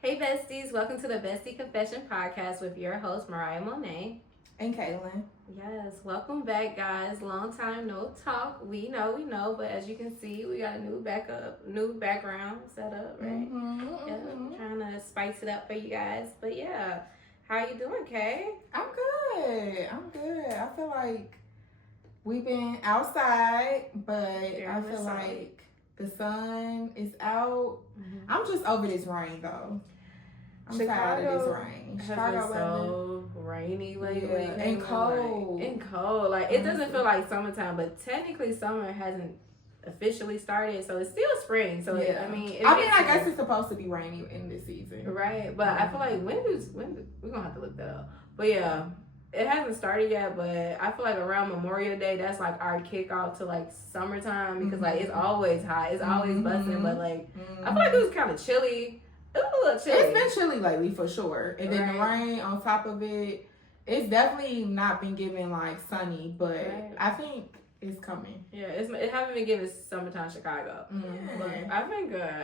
Hey besties, welcome to the Bestie Confession Podcast with your host Mariah and Kaylin. Yes, welcome back guys. Long time no talk. We know, but as you can see, we got a new background set up, right? Trying to spice it up for you guys. But yeah, how you doing, Kay? I'm good. I feel like we've been outside, but I feel like the sun is out. I'm just over this rain though. I'm tired of this rain. Chicago has been so rainy lately. Yeah, and cold. Like it doesn't feel like summertime, but technically summer hasn't officially started, so it's still spring. So yeah. I guess it's supposed to be rainy in this season, right? But I feel like when we're gonna have to look that up. But yeah, it hasn't started yet. But I feel like around Memorial Day, that's like our kickoff to like summertime because like it's always hot, it's always busting. But like I feel like it was kind of chilly. It was a little chilly. It's been chilly lately for sure, and then the rain on top of it. It's definitely not been giving like sunny, but I think it's coming. Yeah, it haven't been giving summertime Chicago. But I've been good.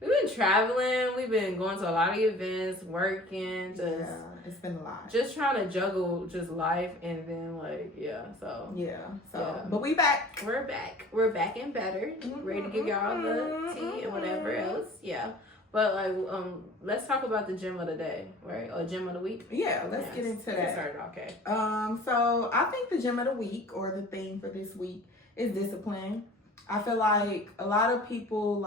We've been traveling. We've been going to a lot of events, working. It's been a lot. Just trying to juggle just life and then But we back. We're back and better. Ready to give y'all the tea and whatever else. Yeah. But let's talk about the gem of the day, right? Or gem of the week. Yeah, let's get into that. Get started, okay. So I think the gem of the week or the theme for this week is discipline. I feel like a lot of people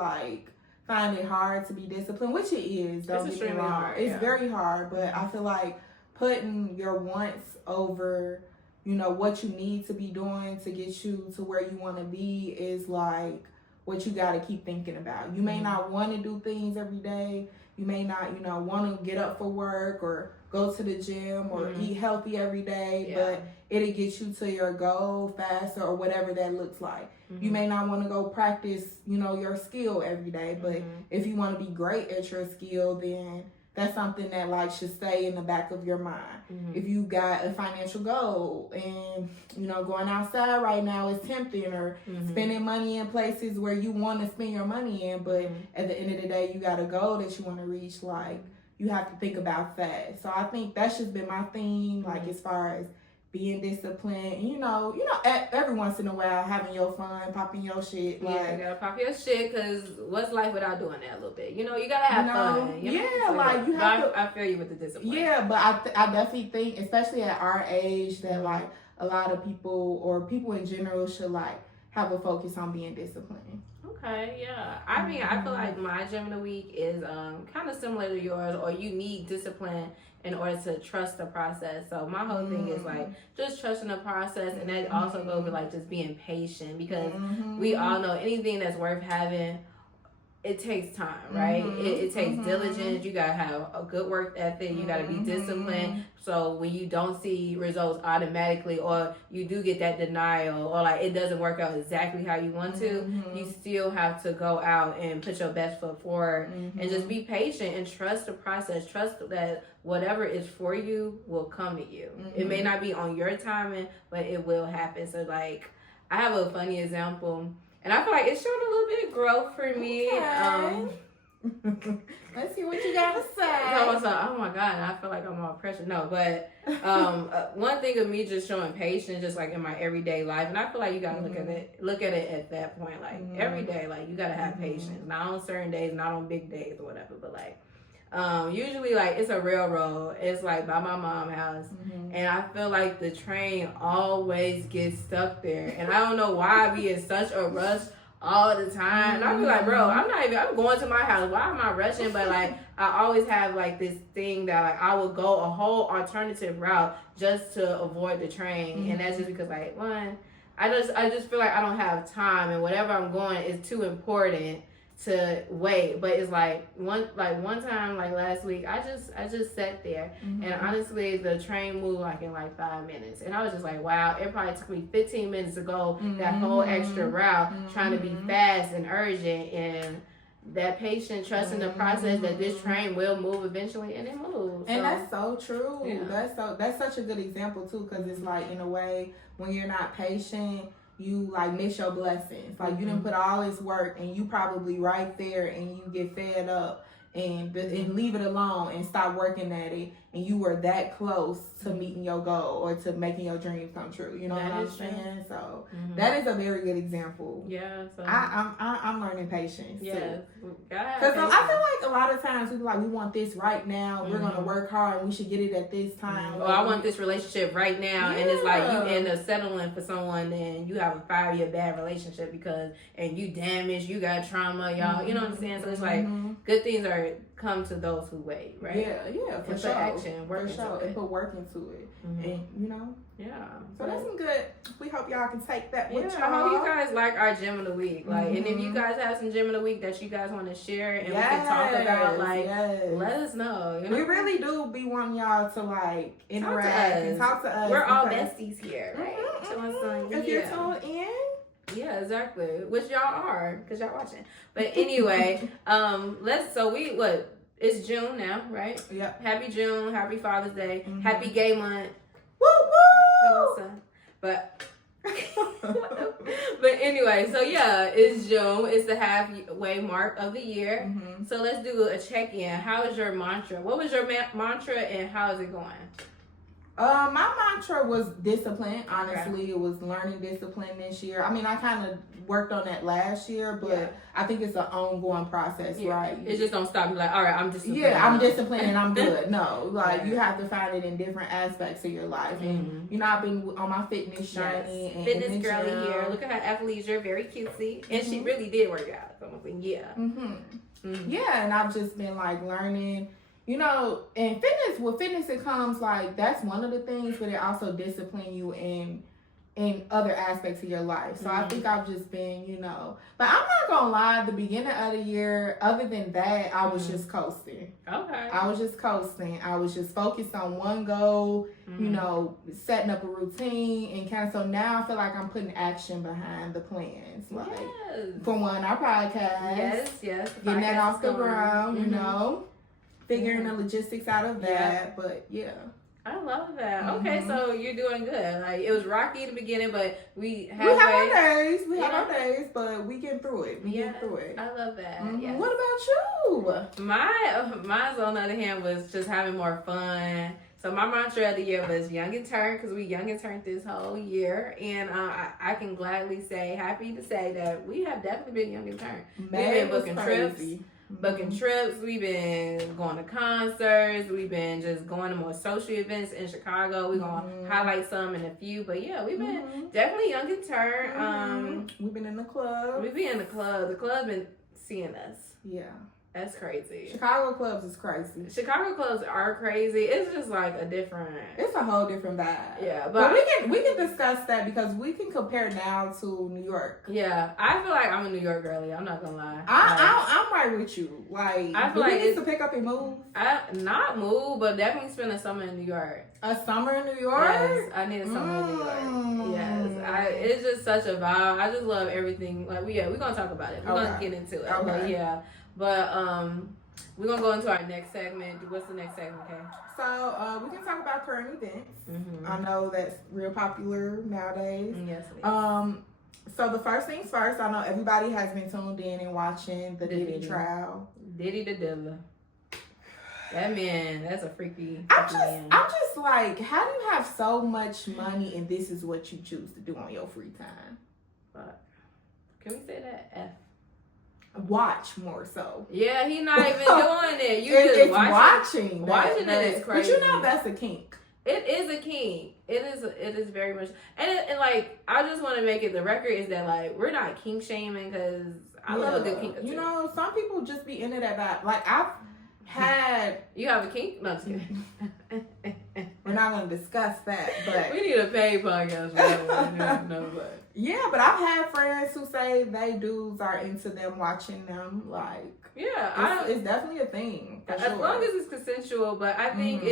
find it hard to be disciplined, which it is. Don't get me wrong. Hard, it's very hard, but I feel like putting your wants over, what you need to be doing to get you to where you want to be is like what you got to keep thinking about. You may not want to do things every day. You may not, want to get up for work or go to the gym or eat healthy every day, but it'll get you to your goal faster or whatever that looks like. You may not want to go practice, your skill every day, but if you want to be great at your skill, then that's something that should stay in the back of your mind. If you got a financial goal and, going outside right now is tempting or spending money in places where you want to spend your money in, but at the end of the day, you got a goal that you want to reach, you have to think about that. So I think that's just been my theme, as far as being disciplined, every once in a while having your fun, popping your shit. You gotta pop your shit, because what's life without doing that a little bit? You gotta have fun. You have to. I feel you with the discipline. Yeah, but I definitely think, especially at our age, that a lot of people or people in general should have a focus on being disciplined. Okay, yeah. I mean, I feel like my gem of the week is kind of similar to yours, or you need discipline in order to trust the process. So my whole thing is just trusting the process, and that also goes with just being patient, because we all know anything that's worth having, it takes time, right? It takes diligence. You gotta have a good work ethic. You gotta be disciplined. So when you don't see results automatically, or you do get that denial, or it doesn't work out exactly how you want to, you still have to go out and put your best foot forward and just be patient and trust the process. Trust that whatever is for you will come to you. It may not be on your timing, but it will happen. So I have a funny example. And I feel like it showed a little bit of growth for me. Okay. Let's see what you gotta say. Oh my God, I feel like I'm all pressure. No, but one thing of me just showing patience, just in my everyday life, and I feel like you gotta look at it at that point, every day, you gotta have patience. Not on certain days, not on big days or whatever, but usually it's a railroad. It's by my mom's house, and I feel like the train always gets stuck there, and I don't know why I be in such a rush all the time. And I be like, bro, I'm going to my house. Why am I rushing? But I always have this thing that I will go a whole alternative route just to avoid the train, and that's just because one, I just feel like I don't have time, and whatever I'm going is too important to wait. But it's one time last week, I just sat there, and honestly the train moved in 5 minutes, and I was just wow, it probably took me 15 minutes to go that whole extra route, trying to be fast and urgent, and that patient trusting the process that this train will move eventually, and it moves. And that's so true. That's such a good example too, because it's in a way, when you're not patient, you like miss your blessings. Like you didn't put all this work and you probably right there and you get fed up and leave it alone and stop working at it, and you were that close to meeting your goal or to making your dreams come true. You know what I'm saying? So that is a very good example. Yeah. So I'm learning patience. Yeah. Because I feel like a lot of times we be like, we want this right now. We're gonna work hard and we should get it at this time. Or I want this relationship right now, and it's like you end up settling for someone, and you have a 5-year bad relationship and you damaged, you got trauma, y'all. You know what I'm saying? So it's like good things come to those who wait, right? Yeah, for sure. Action, work for sure, and put work into it, and So that's some good. We hope y'all can take that with y'all. I hope you guys like our gym of the week, like, and if you guys have some gym of the week that you guys want to share and we can talk about, like, let us know. You know? We really do be wanting y'all to like interact and talk to us. We're all besties here, right? If you're tuned in. Yeah, exactly. Which y'all are, because y'all watching. But anyway, it's June now, right? Yep. Happy June, happy Father's Day, happy Gay Month. Woo woo! But anyway, so yeah, it's June. It's the halfway mark of the year. So let's do a check-in. How is your mantra? What was your mantra and how is it going? My mantra was discipline. Honestly, it was learning discipline this year. I mean, I kind of worked on that last year, but I think it's an ongoing process, right? It just don't stop. Like, all right, I'm disciplined. Yeah, I'm disciplined and I'm good. No, like you have to find it in different aspects of your life. And you know, I've been on my fitness journey. And fitness girly here. Look at her athleisure, very cutesy, and she really did work out. So I'm like, yeah, and I've just been like learning. You know, and fitness, it comes like, that's one of the things, but it also discipline you in other aspects of your life. So I think I've just been, you know, but I'm not gonna lie, the beginning of the year, other than that, I was just coasting. Okay. I was just coasting. I was just focused on one goal, you know, setting up a routine and kind of, so now I feel like I'm putting action behind the plans. Like, for one, our podcast. Yes. Getting that off the ground, you know. Figuring the logistics out of that, but I love that. Okay, so you're doing good. Like, it was rocky at the beginning, but we have our days. We have our days, but we get through it. We get through it. I love that. Yes. What about you? Mine's on the other hand was just having more fun. So my mantra of the year was young and turn, because we young and turned this whole year, and I can gladly say, happy to say that we have definitely been young and turned. We've been booking trips. We've been going to concerts. We've been just going to more social events in Chicago. We're going to highlight some in a few. But yeah, we've been definitely young and turned. We've been in the club. We've been in the club. The club been seeing us. Yeah. That's crazy. Chicago clubs is crazy. Chicago clubs are crazy. It's just like a different. It's a whole different vibe. Yeah, but we can discuss that because we can compare now to New York. Yeah, I feel like I'm a New York girlie. I'm not gonna lie. I'm right with you. Like, I feel like it's to pick up and move. Not move, but definitely spend a summer in New York. A summer in New York? Yes, I need a summer in New York. Yes, it's just such a vibe. I just love everything. Like, we're gonna talk about it. We're gonna get into it. Okay. But we're gonna go into our next segment. What's the next segment, okay? So we can talk about current events. I know that's real popular nowadays. Yes, it is. So the first things first, I know everybody has been tuned in and watching the Diddy trial. Diddy the Diddler. That man, that's a freaky man. I'm just like, how do you have so much money and this is what you choose to do on your free time? Can we say that? Watch more so. Yeah, he's not even doing it. You just watching. Watching it is crazy. But you know that's a kink. It is a kink. It is very much. And like, I just want to make it the record is that, like, we're not kink shaming, because I love a good kink. You know, some people just be into that vibe. Like, I've had. You have a kink? No, I'm just kidding. We're not going to discuss that, but. We need a paid podcast. No, but. Yeah, but I've had friends who say they dudes are into them watching them. Like, it's definitely a thing. For as long as it's consensual, but I think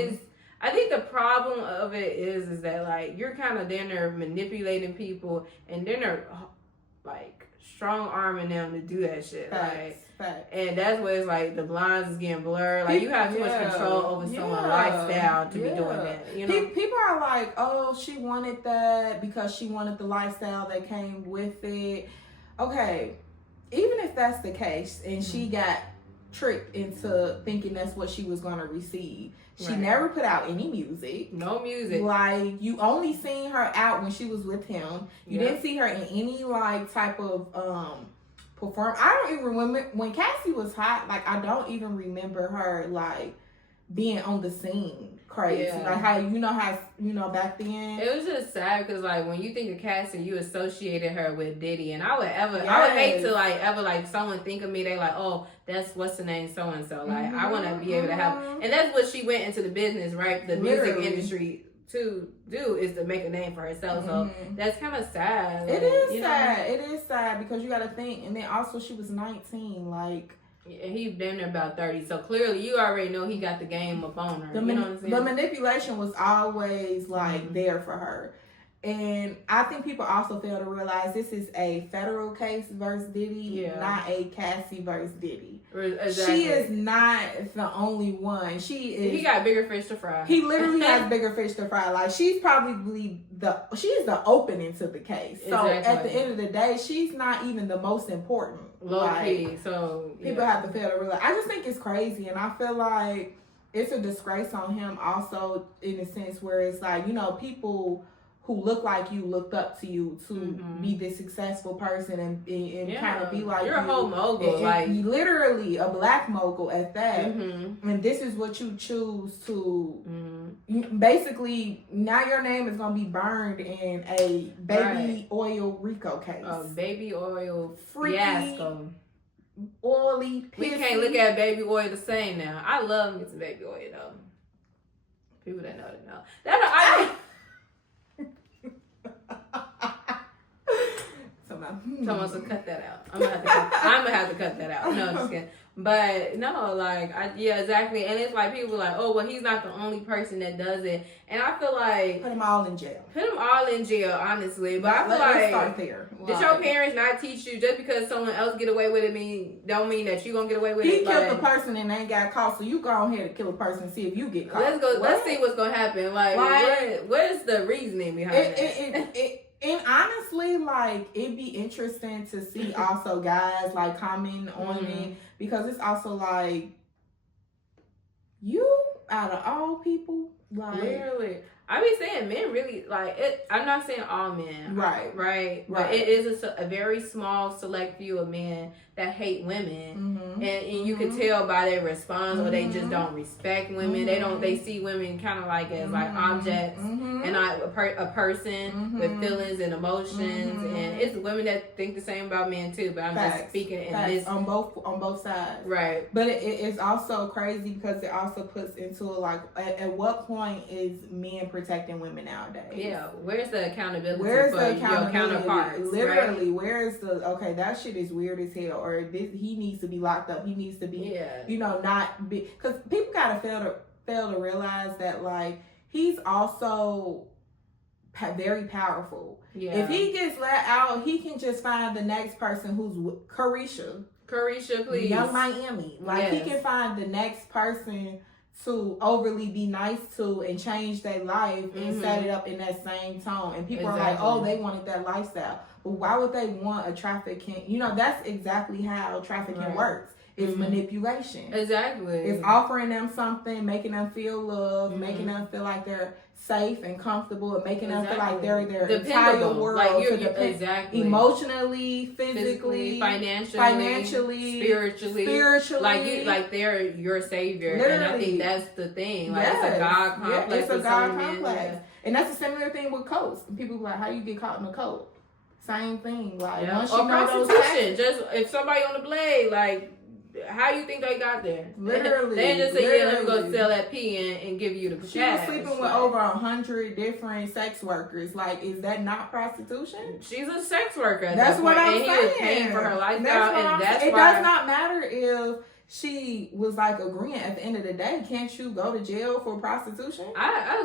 I think the problem of it is that, like, you're kind of then they're manipulating people, and then they're like strong arming them to do that shit. Facts. And that's where it's like the lines is getting blurred. Like you have too much control over someone's lifestyle to be doing that. You know, people are like, oh, she wanted that because she wanted the lifestyle that came with it. Okay, even if that's the case, and she got tricked into thinking that's what she was going to receive. She never put out any music. No music. Like, you only seen her out when she was with him. You didn't see her in any, like, type of perform. I don't even remember when Cassie was hot. Like, I don't even remember her, like, being on the scene. Crazy. Like, how back then. It was just sad because, like, when you think of Cassie, you associated her with Diddy. And I would hate to, like, ever, like, someone think of me, they like, oh, that's what's the name, so-and-so. Like, I want to be able to have, and that's what she went into the business, right? The music industry to do is to make a name for herself. So that's kind of sad. It is sad. It is sad because you got to think, and then also she was 19, like. And he's been there about 30, so clearly you already know he got the game up on her. You know what I'm saying? The manipulation was always like there for her. And I think people also fail to realize this is a federal case versus Diddy, not a Cassie versus Diddy. Exactly. She is not the only one. He got bigger fish to fry. He literally has bigger fish to fry. Like, she's probably she's the opening to the case. So at the end of the day, she's not even the most important. Low key. So people have to fail to realize. I just think it's crazy, and I feel like it's a disgrace on him also, in a sense where it's like, you know, people who look like you looked up to you to be this successful person and kind of be like, you're a whole mogul, like literally a black mogul at that. And this is what you choose to basically, now your name is gonna be burned in a baby oil RICO case. A baby oil freaky fiasco. Oily, pissy. We can't look at baby oil the same now. I love me some baby oil though. People that know they know. That Someone to cut that out. I'm gonna have to cut that out. No, I'm just kidding. But no, like exactly. And it's like people are like, oh well, he's not the only person that does it. And I feel like put them all in jail. Honestly. But I feel like start there. Did your parents not teach you just because someone else get away with it don't mean that you gonna get away with it? He killed the person and ain't got caught, so you go ahead and kill a person and see if you get caught. Let's see what's gonna happen. Like what is the reasoning behind it? And honestly, like, it'd be interesting to see also guys, like, comment on it. Because it's also, like, you, out of all people, like... Literally. I be saying men really, like, it. I'm not saying all men. Right. But it is a very small, select few of men that hate women. And you can tell by their response or they just don't respect women. They see women kind of like as like objects and not a person with feelings and emotions. And it's women that think the same about men too. But I'm just speaking in this on both sides. Right. But it's also crazy because it also puts into like at what point is men protecting women nowadays? Yeah, where's the accountability your counterparts? Literally, where's the that shit is weird as hell, or he needs to be locked up. He needs to be, not be, because people gotta fail to realize that like he's also very powerful. Yeah. If he gets let out, he can just find the next person who's Carisha, please, Young Miami. Like he can find the next person to overly be nice to and change their life and set it up in that same tone. And people are like, oh, they wanted that lifestyle. But why would they want a trafficking? You know, that's exactly how trafficking works. It's manipulation. Exactly. It's offering them something, making them feel loved, making them feel like they're safe and comfortable, and making them feel like they're their entire world. Like emotionally, physically, financially, spiritually. Like they're your savior. Literally. And I think that's the thing. Like it's a God complex. Yeah, it's a God complex. And that's a similar thing with cults. People be like, how you get caught in a cult? Same thing. Like once you know prostitution. Just if somebody on the blade, like. How you think they got there? Literally. They just say, let me go sell that pee and give you the cash. She was sleeping with over 100 different sex workers. Like, is that not prostitution? She's a sex worker. That's what I'm saying. And he was paying for her lifestyle. And that's it does not matter if she was like agreeing. At the end of the day, can't you go to jail for prostitution? I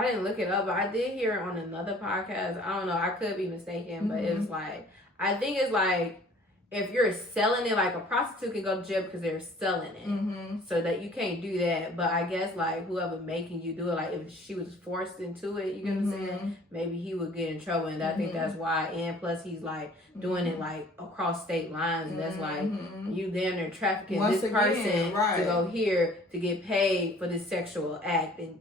didn't look it up, but I did hear it on another podcast. I don't know. I could be mistaken, but it was like, I think it's like, if you're selling it, like a prostitute can go to jail because they're selling it. So that you can't do that. But I guess like whoever making you do it, like if she was forced into it, you get what I'm saying? Maybe he would get in trouble. And I think that's why. And plus he's like doing it like across state lines. And that's like you then are trafficking this person to go here to get paid for this sexual act. And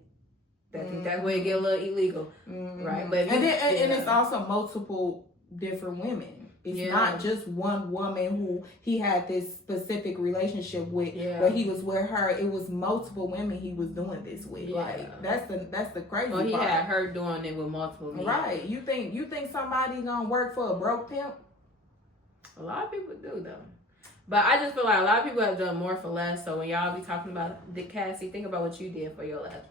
I think that's where it get a little illegal. Right. But and it's also multiple different women. It's not just one woman who he had this specific relationship with, where he was with her. It was multiple women he was doing this with. Like that's the crazy part. He had her doing it with multiple men. Right. You think somebody gonna work for a broke pimp? A lot of people do though. But I just feel like a lot of people have done more for less. So when y'all be talking about Dick Cassie, think about what you did for your less.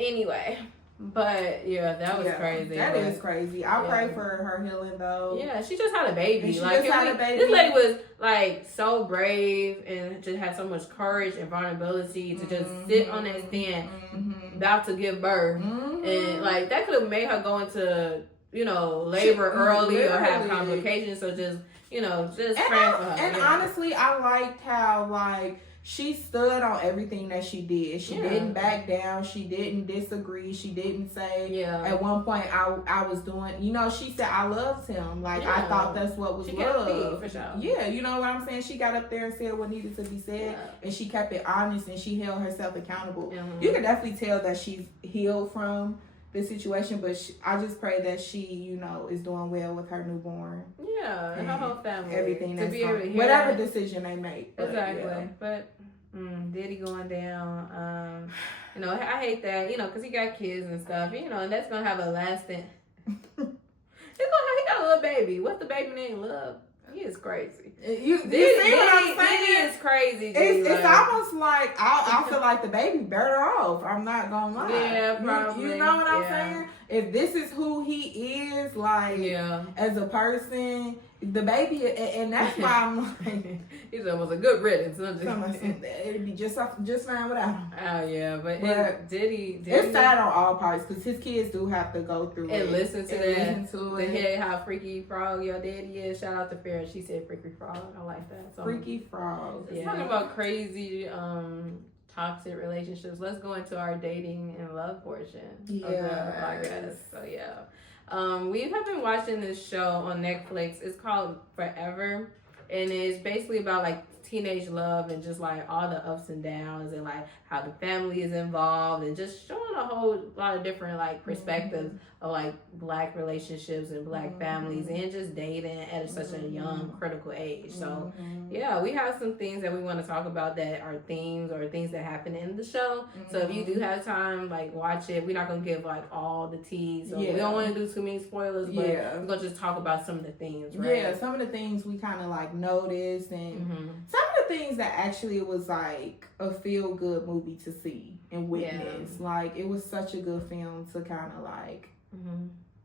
Anyway. But yeah, that was crazy. That is crazy. I pray for her healing though. Yeah, she just had a baby. She like, just had a baby. This lady was like so brave and just had so much courage and vulnerability to just sit on that stand, about to give birth, and like that could have made her go into labor early or have complications. So just just praying for her. And honestly, I liked how like she stood on everything that she did. She didn't back down. She didn't disagree. She didn't say at one point I was doing, she said I loved him. Like I thought that's what was love. For sure. Yeah, you know what I'm saying? She got up there and said what needed to be said and she kept it honest and she held herself accountable. You can definitely tell that she's healed from the situation, but I just pray that she, is doing well with her newborn. Yeah, and her whole family. Everything to that's be able to hear whatever decision they make. Exactly. But Diddy going down. I hate that, because he got kids and stuff, and that's gonna have a lasting. He got a little baby. What's the baby name? Love. He is crazy. You see what I'm saying? He is crazy. It's almost like I feel like the baby better off. I'm not gonna lie. Yeah, probably. You know what I'm saying? If this is who he is, like as a person, the baby, and that's why I'm like, he's almost a good riddance. It'd be just fine without him. Oh yeah, but Diddy, it's sad on all parts because his kids do have to go through and listen to that. To hear how freaky frog your daddy is. Shout out to Farrah. She said freaky frog. I like that. So, freaky frog. It's talking about crazy toxic relationships. Let's go into our dating and love portion of the podcast. So we have been watching this show on Netflix. It's called Forever, and it's basically about like teenage love and just like all the ups and downs and like how the family is involved and just showing a whole lot of different like perspectives of like black relationships and black families and just dating at such a young critical age. So we have some things that we want to talk about that are themes or things that happen in the show. So if you do have time, like watch it. We're not gonna give like all the teas. So we don't want to do too many spoilers, but we're gonna just talk about some of the themes, right? Yeah, some of the things we kind of like noticed and some of the things that actually was like a feel good movie to see and witness. Like it was such a good film to kind of like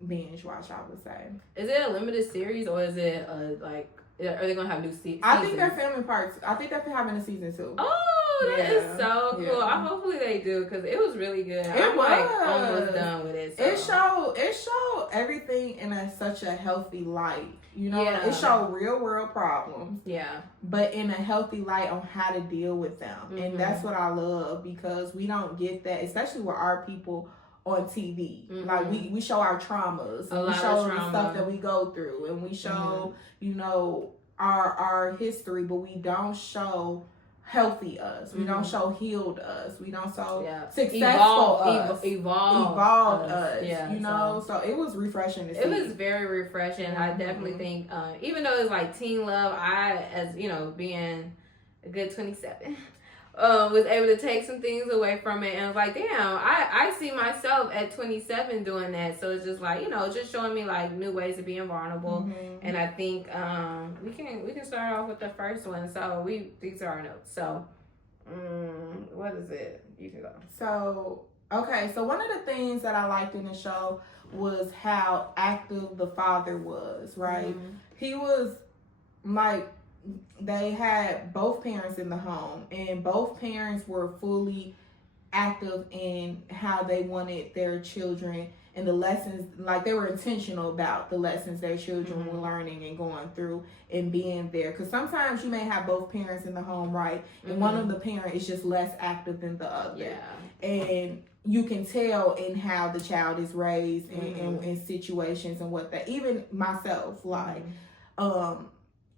binge watch, I would say. Is it a limited series or is it like are they gonna have new seasons? I think they're filming parts. I think they're having a season 2. Oh, that is so cool. Hopefully they do because it was really good. I'm like almost done with it. So. It showed everything in such a healthy light. It showed real world problems. Yeah. But in a healthy light on how to deal with them. And that's what I love because we don't get that, especially with our people on TV. Like we show our traumas. And we show the stuff that we go through. And we show, our history, but we don't show healthy us. We don't show healed us. We don't show successful us. Evolved us. Yeah, so it was refreshing to see. It was very refreshing. I definitely think, even though it's like teen love, I, as being a good 27, was able to take some things away from it and was like, damn, I see myself at 27 doing that. So it's just like, just showing me like new ways of being vulnerable. And I think we can start off with the first one. So these are our notes. So what is it? You can go. So one of the things that I liked in the show was how active the father was, right? He was like, they had both parents in the home and both parents were fully active in how they wanted their children and the lessons, like they were intentional about the lessons their children Mm-hmm. were learning and going through and being there. Because sometimes you may have both parents in the home, right? And Mm-hmm. one of the parents is just less active than the other. Yeah. And you can tell in how the child is raised Mm-hmm. in situations and what that, even myself, like, Mm-hmm.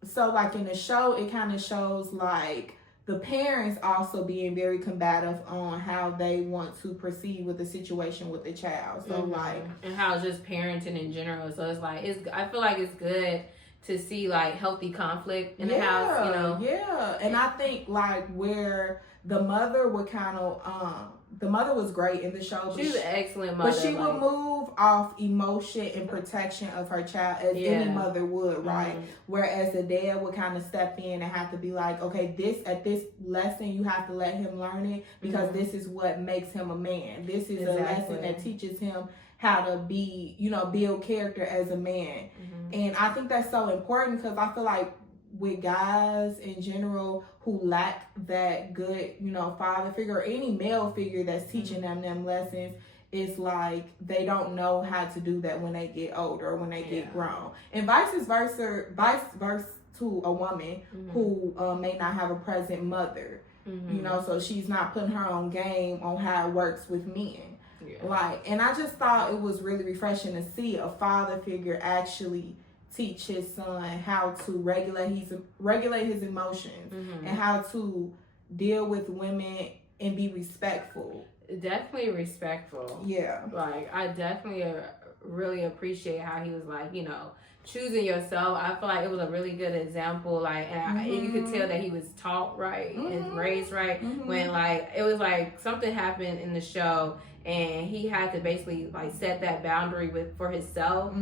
so like in the show, it kind of shows like the parents also being very combative on how they want to proceed with the situation with the child. So Mm-hmm. like, and how just parenting in general. So it's like I feel like it's good to see like healthy conflict in the house, you know. Yeah. And I think like where the mother would kind of the mother was great in the show. She was an excellent mother. But she would move off emotion and protection of her child as any mother would, right? Mm-hmm. Whereas the dad would kind of step in and have to be like, okay, at this lesson, you have to let him learn it because this is what makes him a man. This is a lesson that teaches him how to be, build character as a man. Mm-hmm. And I think that's so important because I feel like with guys in general who lack that good, father figure or any male figure that's teaching them lessons, it's like they don't know how to do that when they get older or when they get grown. And vice versa to a woman who may not have a present mother, so she's not putting her own game on how it works with men. Like, and I just thought it was really refreshing to see a father figure actually teach his son how to regulate his emotions and how to deal with women and be respectful. Definitely respectful. Yeah. Like, I definitely really appreciate how he was like, choosing yourself. I feel like it was a really good example. Like, and you could tell that he was taught right and raised right. When like it was like something happened in the show, and he had to basically like set that boundary for himself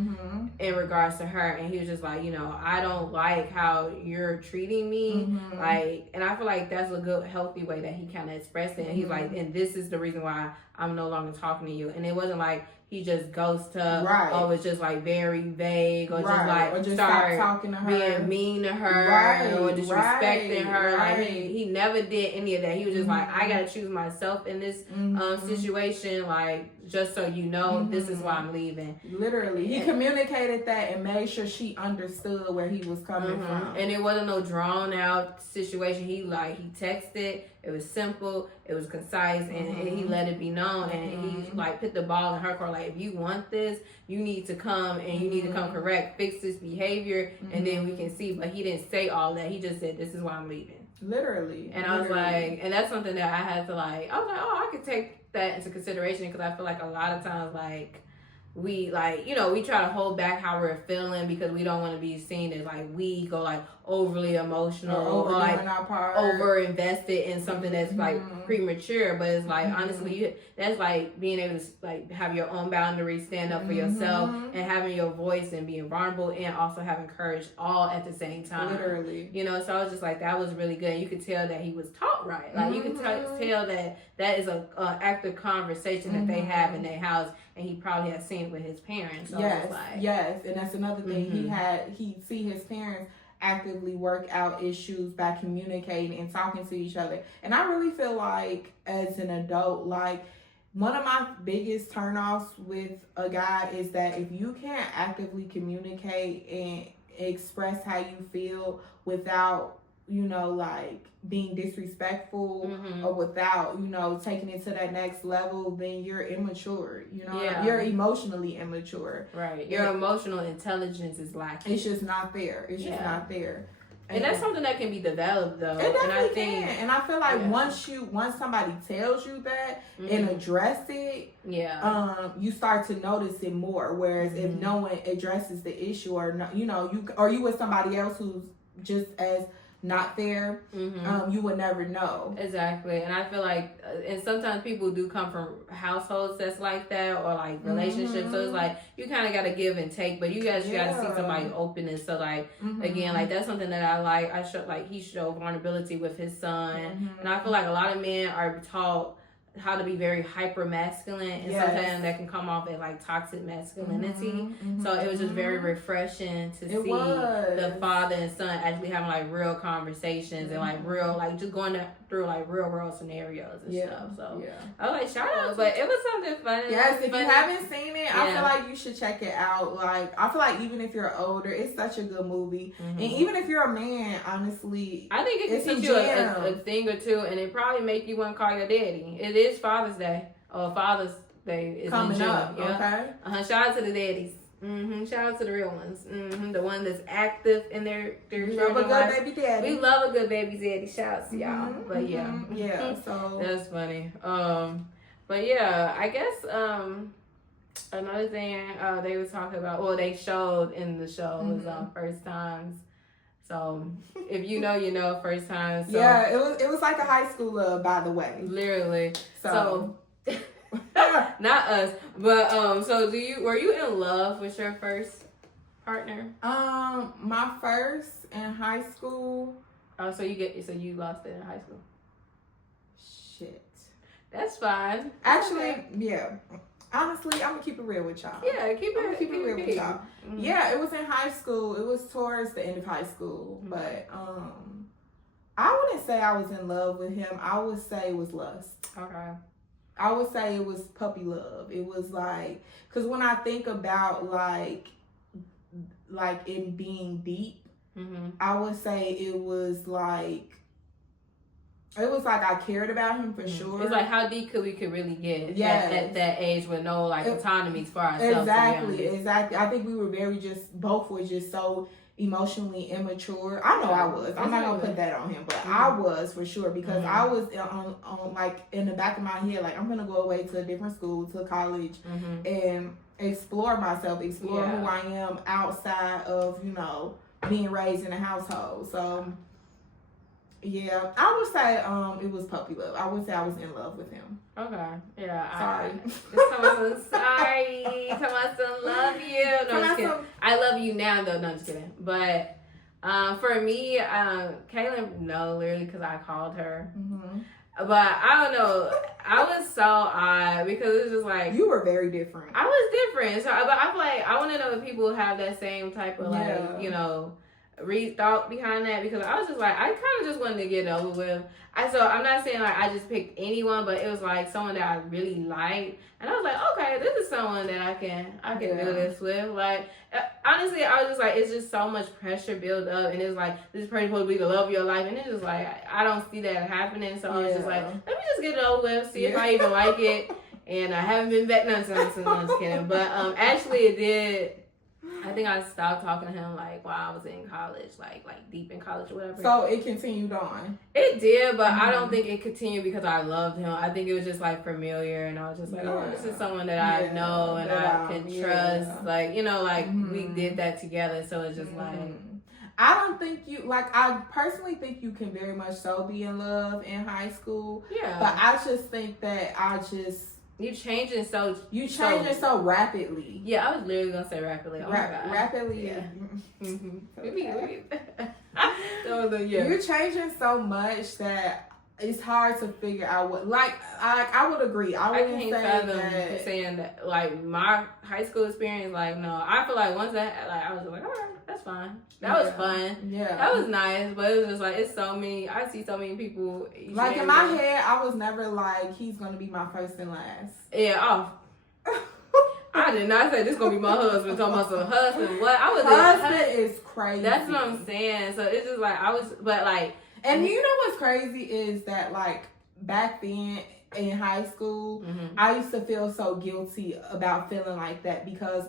in regards to her. And he was just like, I don't like how you're treating me. Like, and I feel like that's a good, healthy way that he kind of expressed it. And he's like, and this is the reason why I'm no longer talking to you. And it wasn't like he just ghosts her, or was just like very vague, or just like or just start talking to her, being mean to her, or disrespecting her. Like he never did any of that. He was just like, I gotta choose myself in this situation. Like, just so you know, this is why I'm leaving. Literally, he communicated that and made sure she understood where he was coming from. And it wasn't no drawn out situation. He texted. It was simple. It was concise, and he let it be known. And he like put the ball in her court. Like, if you want this, you need to come, and you need to come correct, fix this behavior, and then we can see. But he didn't say all that. He just said, "This is why I'm leaving." Literally. And I was like, and that's something that I had to like. I was like, oh, I could take that into consideration, because I feel like a lot of times like we like, we try to hold back how we're feeling because we don't want to be seen as like weak or like overly emotional or like over invested in something that's like premature. But it's like honestly, that's like being able to like have your own boundaries, stand up for yourself, and having your voice and being vulnerable, and also having courage all at the same time. Literally. So I was just like, that was really good. And you could tell that he was taught right. Like you could tell that is a active conversation that they have in their house, and he probably has seen it with his parents. So yes, and that's another thing. He see his parents actively work out issues by communicating and talking to each other. And I really feel like as an adult, like one of my biggest turnoffs with a guy is that if you can't actively communicate and express how you feel without, like being disrespectful or without, taking it to that next level, then you're immature. You're emotionally immature. Right. Your emotional intelligence is lacking. It's just not there. It's just not there. And that's something that can be developed, though. It definitely can. And I feel like once somebody tells you that and address it, you start to notice it more. Whereas if no one addresses the issue, or no, you with somebody else who's just as not there, you would never know. Exactly. And I feel like, and sometimes people do come from households that's like that, or like relationships. So it's like, you kind of got to give and take, but you guys got to see somebody openness. So like, again, like that's something that I like. He showed vulnerability with his son. And I feel like a lot of men are taught how to be very hyper masculine, and sometimes that can come off as like toxic masculinity. So it was just very refreshing to see the father and son actually having like real conversations and like real, like just going through like real world scenarios and stuff. So I was like, shout out, but it was something fun. Yes, if you haven't seen it, I feel like you should check it out. Like, I feel like even if you're older, it's such a good movie. And even if you're a man, honestly, I think it can teach you a thing or two, and it probably make you want to call your daddy. It is Father's Day, or Father's Day is coming in June. up. Okay. Shout out to the daddies. Shout out to the real ones. The one that's active in their love a good life. Baby daddy. We love a good baby daddy. Shout out to y'all. But yeah. So that's funny. But yeah, I guess another thing they were talking about, or they showed in the show was first times. So if you know, you know, first time. So. Yeah, it was like a high school love, by the way. Literally. So not us, but so were you in love with your first partner? My first in high school. Oh, so you lost it in high school. Shit. That's fine. Actually, yeah. Honestly, I'm gonna keep it real with y'all. Yeah, keep it real with y'all. Yeah, it was in high school. It was towards the end of high school, but I wouldn't say I was in love with him. I would say it was lust. Okay. I would say it was puppy love. It was like, because when I think about like it being deep, I would say it was like I cared about him for sure. It's like, how deep could we really get at that age with no like autonomy for ourselves? Exactly. I think we were both were just so emotionally immature. I know I was. I'm not gonna put that on him, but I was for sure, because I was on like in the back of my head, like I'm gonna go away to a different school, to college, and explore myself, who I am outside of, you know, being raised in a household. So yeah, I would say it was puppy love. I would say I was in love with him. Okay. Yeah. Sorry. Someone sorry. Someone still love you. No, I'm just kidding. I love you now, though. No, I'm just kidding. But for me, Kaylin, no, literally, because I called her. But I don't know. I was so odd because it's just like, you were very different. I was different. So, but I feel like I want to know if people have that same type of like, you know, thought behind that, because I was just like, I kind of just wanted to get it over with. So I'm not saying like I just picked anyone, but it was like someone that I really liked, and I was like, okay, this is someone that I can do this with. Like honestly, I was just like, it's just so much pressure built up, and it's like, this person supposed to be the love of your life, and it's just like, I don't see that happening. So I was just like, let me just get it over with, see if I even like it. And I haven't been back none since. I'm just kidding. But actually it did. I think I stopped talking to him like while I was in college, like deep in college or whatever. So it continued on. It did, but I don't think it continued because I loved him. I think it was just like familiar, and I was just like, oh, this is someone that I know and I can trust. Like, you know, like we did that together. So it's just like, I don't think I personally think you can very much so be in love in high school. Yeah. But I just think that you changing so rapidly. Yeah, I was literally gonna say rapidly. Oh my God. Rapidly. Yeah. You're changing so much that it's hard to figure out what. Like I would agree. I can't fathom saying that. Like my high school experience. Like no, I feel like once that, like I was just like, all right, that's fine. That was fun. Yeah, that was nice. But it was just like, it's so many. I see so many people. Like in my head, I was never like, he's gonna be my first and last. Yeah. Oh. I did not say this is gonna be my husband. Talking about some husband. What? I was husband is crazy. That's what I'm saying. So it's just like but like. And you know what's crazy is that like back then in high school, I used to feel so guilty about feeling like that, because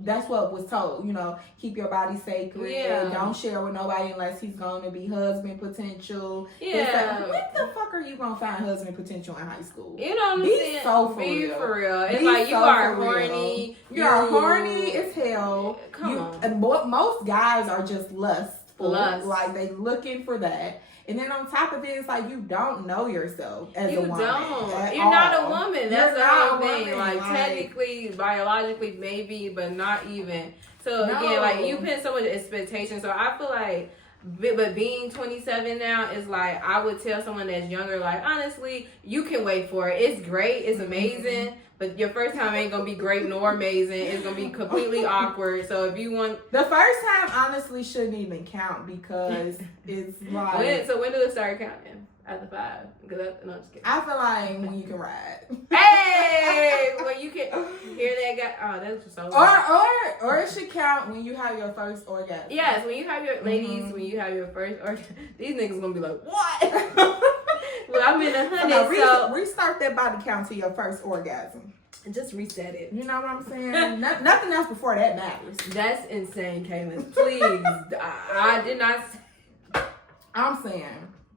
that's what was told, you know, keep your body sacred, don't share with nobody unless he's going to be husband potential. Yeah. Like, when the fuck are you going to find husband potential in high school? You know what I'm saying? Be for real. It's like you are horny. You are horny as hell. Come on. And most guys are just lustful. Like they looking for that. And then on top of it, it's like you don't know yourself as a woman. You're not a woman. That's the whole thing. Like technically, biologically, maybe, but not even. So again, like you put so much expectation. So I feel like But being 27 now is like, I would tell someone that's younger, like, honestly, you can wait for it. It's great. It's amazing. But your first time ain't going to be great nor amazing. It's going to be completely awkward. So if you want... The first time, honestly, shouldn't even count because it's like... When do it start counting? After 5? No, I'm just kidding. I feel like when you can ride. Hey! When you can hear that guy... Oh, that's just so... Or it should count when you have your first orgasm. Yes, when you have your... Ladies, when you have your first orgasm, these niggas going to be like, what? Well, I'm in 100, so... Restart that body count to your first orgasm. Just reset it. You know what I'm saying? Nothing else before that matters. That's insane, Kaylin. Please. I did not... I'm saying...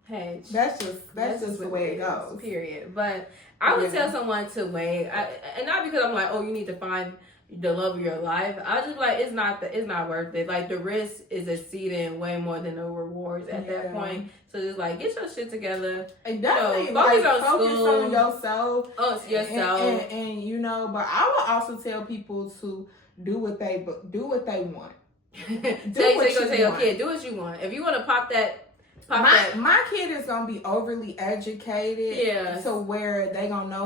Hey, that's just the way it goes. Period. But I would tell someone to wait, and not because I'm like, oh, you need to find the love of your life. I just like it's not worth it. Like the risk is exceeding way more than the rewards at that point. So just like get your shit together. And definitely focus on yourself. Oh, yourself. And you know, but I would also tell people to do what they want. So you're gonna tell your kid, do what you want. If you want to pop that. My kid is gonna be overly educated, to where they gonna know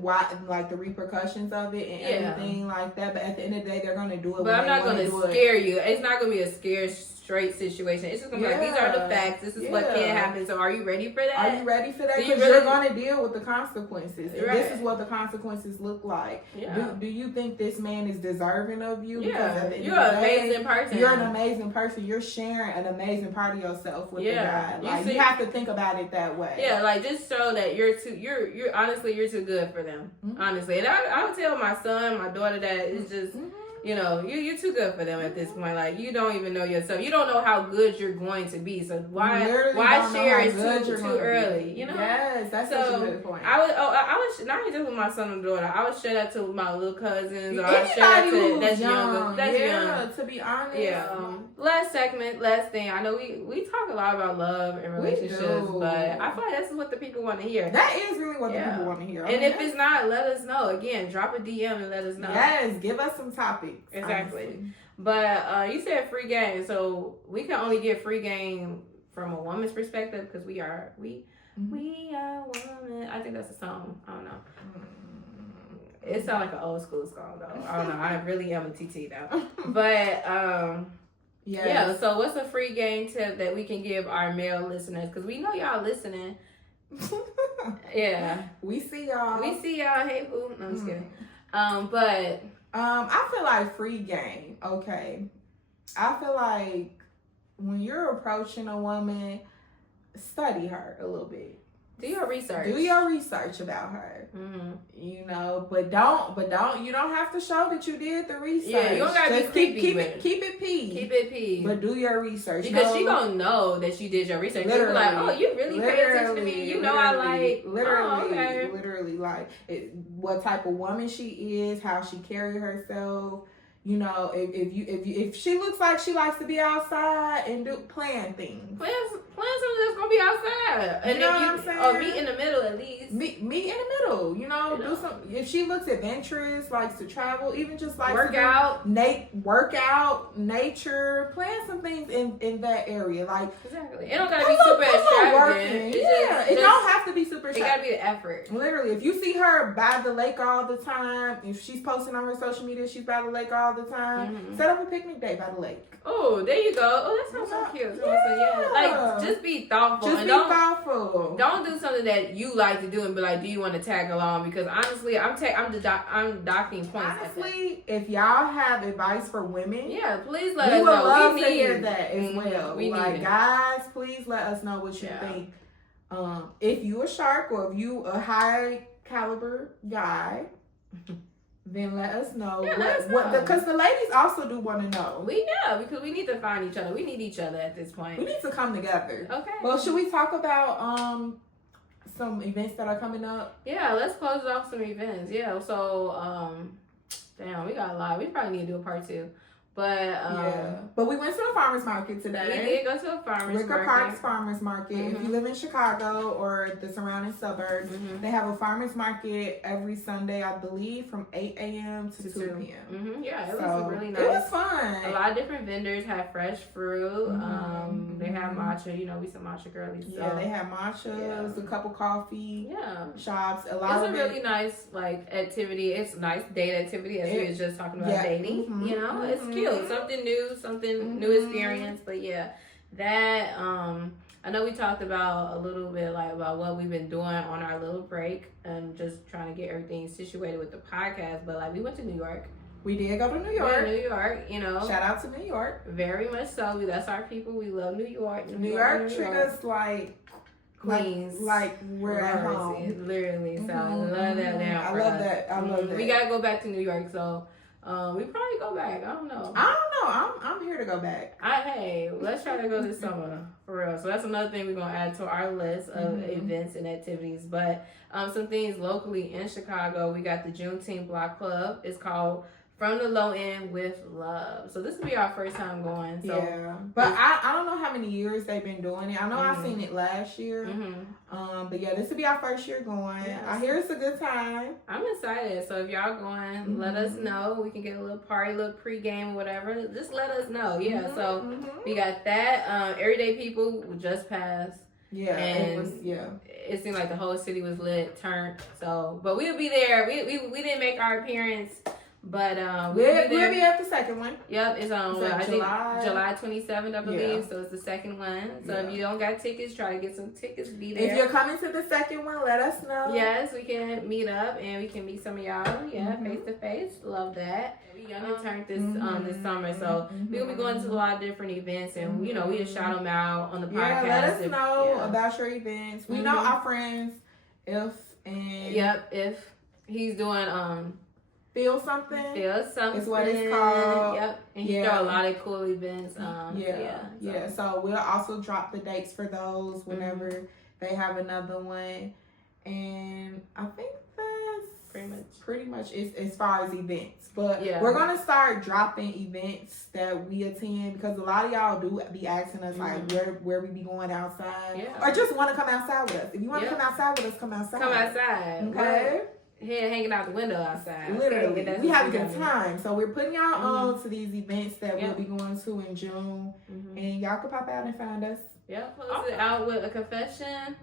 why the repercussions of it and everything like that. But at the end of the day, they're gonna do it. But I'm not gonna scare you. It's not gonna be a scare straight situation. It's just gonna be like, these are the facts. This is what can happen. So are you ready for that? Are you ready for that? Because you're gonna deal with the consequences. Right. This is what the consequences look like. Yeah. Do you think this man is deserving of you? Yeah. You're an amazing person. You're an amazing person. You're sharing an amazing part of yourself with the guy. Like you have to think about it that way. Yeah, like just show that you're honestly you're too good for them. Honestly. And I would tell my son, my daughter that it's just you know, you're too good for them at this point. Like you don't even know yourself. You don't know how good you're going to be. So why share it too early? You know? Yes, that's such a good point. I would not even just with my son and daughter. I would share that to my little cousins, or I share that to that's younger. That's young. To be honest. Yeah. Last segment, last thing. I know we talk a lot about love and relationships, but I feel like this is what the people want to hear. That is really what the people want to hear. And if it's not, let us know. Again, drop a DM and let us know. Yes, give us some topics. Exactly. Honestly. But you said free game, so we can only get free game from a woman's perspective because we are women. I think that's a song. I don't know. It sounds like an old school song though. I don't know. I really am a TT though. But yeah. So what's a free game tip that we can give our male listeners? Because we know y'all listening. Yeah. We see y'all. Hey boo. No, I'm just kidding. But I feel like free game. Okay. I feel like when you're approaching a woman, study her a little bit. Do your research. Do your research about her. You know, but you don't have to show that you did the research. Yeah, you don't gotta be creepy keep it P. Keep it P. But do your research. Because she gonna know that you did your research. She'll be like, oh, you really pay attention to me. You know I like. Literally, like what type of woman she is, how she carry herself. You know, if she looks like she likes to be outside and plan things. Plan something that's gonna be outside. And you know what I'm saying? Or meet in the middle at least. Meet in the middle. You know, do some. If she looks adventurous, likes to travel, even just like work out, nature, plan some things in that area. Like exactly. It don't gotta be super extravagant. It don't have to be super. It gotta be the effort. Literally, if you see her by the lake all the time, if she's posting on her social media, she's by the lake all the time. Set up a picnic day by the lake. Oh, there you go. Oh, that sounds so cute. Yeah. Like, just be thoughtful. Thoughtful. Don't do something that you like to do and be like, do you want to tag along? Because honestly, I'm docking points. Honestly, if y'all have advice for women, please let us know. Love to hear that as well. We need guys, please let us know what you think. If you a shark or if you a high caliber guy. Then let us know. Because the ladies also do want to know. Because we need to find each other. We need each other at this point. We need to come together. Okay. Well, should we talk about some events that are coming up? Yeah, let's close off some events. Yeah, so damn, we got a lot. We probably need to do a part 2. But we went to the farmer's market today. We did go to a farmer's market. Wicker Park's farmer's market. If you live in Chicago or the surrounding suburbs, they have a farmer's market every Sunday, I believe, from 8 a.m. to 2 p.m. Yeah, it was really nice. It was fun. A lot of different vendors had fresh fruit. They had matcha. You know, we some matcha girlies. So. Yeah, they had matchas, a couple coffee shops. It's a really nice activity. It's a nice date activity, as we was just talking about dating. You know, it's cute. Something new, new experience. But yeah, that I know we talked about a little bit about what we've been doing on our little break and just trying to get everything situated with the podcast. But we went to New York. We did go to New York. New York, you know. Shout out to New York. Very much so. That's our people. We love New York. New York treat us like queens, like we're at home. Literally. So I love that now. I love that. We gotta go back to New York. So. We probably go back. I don't know. I'm here to go back. Hey, let's try to go this summer for real. So that's another thing we're gonna add to our list of events and activities. But some things locally in Chicago, we got the Juneteenth Block Club. It's called From the Low End with Love. So this will be our first time going. So but I don't know how many years they've been doing it. I know I seen it last year. But yeah, this will be our first year going. Yes. I hear it's a good time. I'm excited. So if y'all going, let us know. We can get a little party, a little pregame, whatever. Just let us know. Yeah. So we got that. Everyday People just passed. Yeah, and it seemed like the whole city was lit, turned. So, but we'll be there. We didn't make our appearance. But we'll be at the second one. Yep, it's on July 27th, I believe. So it's the second one. So if you don't got tickets, try to get some tickets. Be there. If you're coming to the second one, let us know. Yes, we can meet up and we can meet some of y'all. Yeah, face to face. Love that. We young and turned this summer, so we'll be going to a lot of different events, and we just shout them out on the podcast. Yeah, let us know about your events. We know our friends. If he's doing Feel something is what it's called. Yep. And he throw a lot of cool events. So we'll also drop the dates for those whenever they have another one. And I think that's pretty much it as far as events. But we're gonna start dropping events that we attend, because a lot of y'all do be asking us like where we be going outside, or just want to come outside with us. If you want to come outside with us, come outside. Come outside. Okay. Here hanging out the window outside. Literally. We have a good time. So we're putting y'all on to these events that we'll be going to in June. And y'all can pop out and find us. Yep. Close it out with a confession.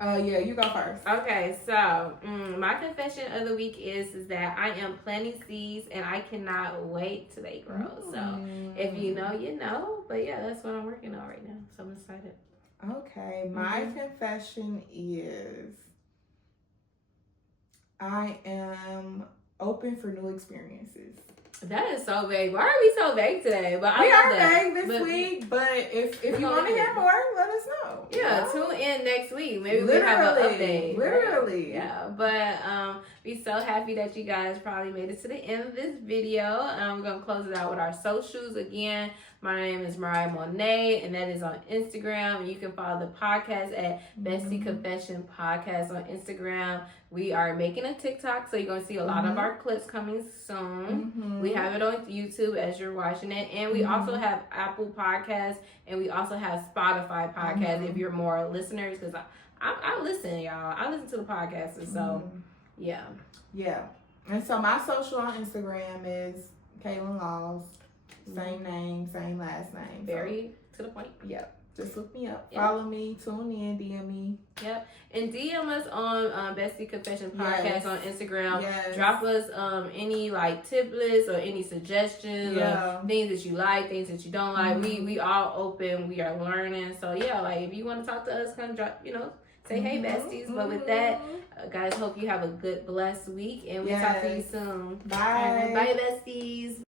Yeah, you go first. Okay, so my confession of the week is that I am planting seeds and I cannot wait till they grow. So if you know, you know. But yeah, that's what I'm working on right now. So I'm excited. Okay, my confession is I am open for new experiences. That is so vague. Why are we so vague today? But we are vague this week, but if you want to hear more, let us know. Yeah, tune in next week. Maybe we'll have an update. Literally. Right? Yeah, but we're so happy that you guys probably made it to the end of this video. We're going to close it out with our socials again. My name is Mariah Monet, and that is on Instagram. You can follow the podcast at Bestie Confession Podcast on Instagram. We are making a TikTok, so you're going to see a lot of our clips coming soon. We have it on YouTube as you're watching it. And we also have Apple Podcasts, and we also have Spotify Podcasts if you're more listeners, because I listen, y'all. I listen to the podcasts, and so, yeah. Yeah. And so my social on Instagram is Kaylin Laws. Same name, same last name. Very to the point. Yep. Just look me up. Yep. Follow me. Tune in. DM me. Yep. And DM us on Bestie Confession Podcast on Instagram. Yes. Drop us any tip lists or any suggestions or things that you like, things that you don't like. We all open. We are learning. So if you want to talk to us, come drop. Say hey, besties. But with that, guys, hope you have a good, blessed week, and we'll talk to you soon. Bye. Bye, besties.